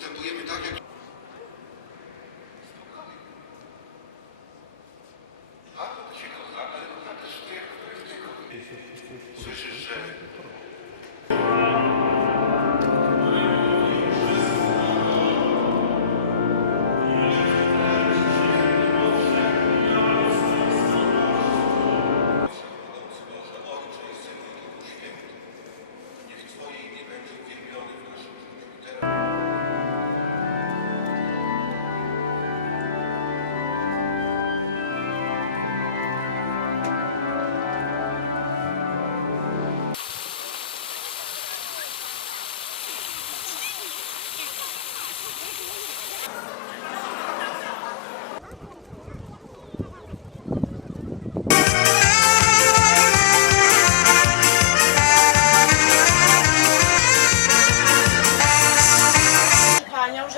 Postępujemy tak, jak... Bardzo cię kocha, ale kocha też ty, jak ty. Słyszysz, że...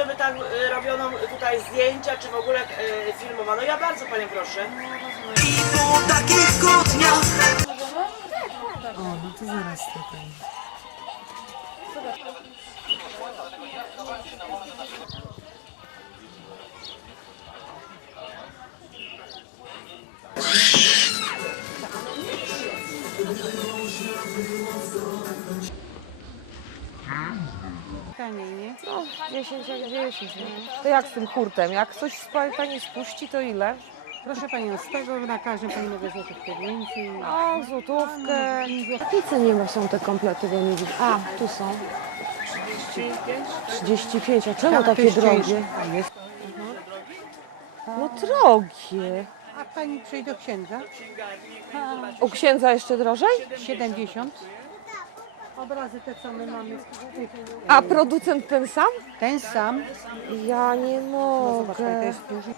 żeby tam y, robiono tutaj zdjęcia, czy w ogóle y, filmowano. Ja bardzo Panią proszę. Taniej, nie? No, 10 jak 10. Nie? To jak z tym hurtem? Jak coś spa- pani spuści, to ile? Proszę Panią, z tego na każdym Pani mogę złotówkę więcej. O, złotówkę. Jakie nie ma są te komplety, bo nie widzę. A, tu są. 35. A czemu Tak, takie drogie? jest. No drogie. A Pani przyjdzie do księdza? U księdza jeszcze drożej? 70. Obrazy te, co my mamy. A producent ten sam? Ten sam. Ja nie No zobacz, to mogę. jest duży.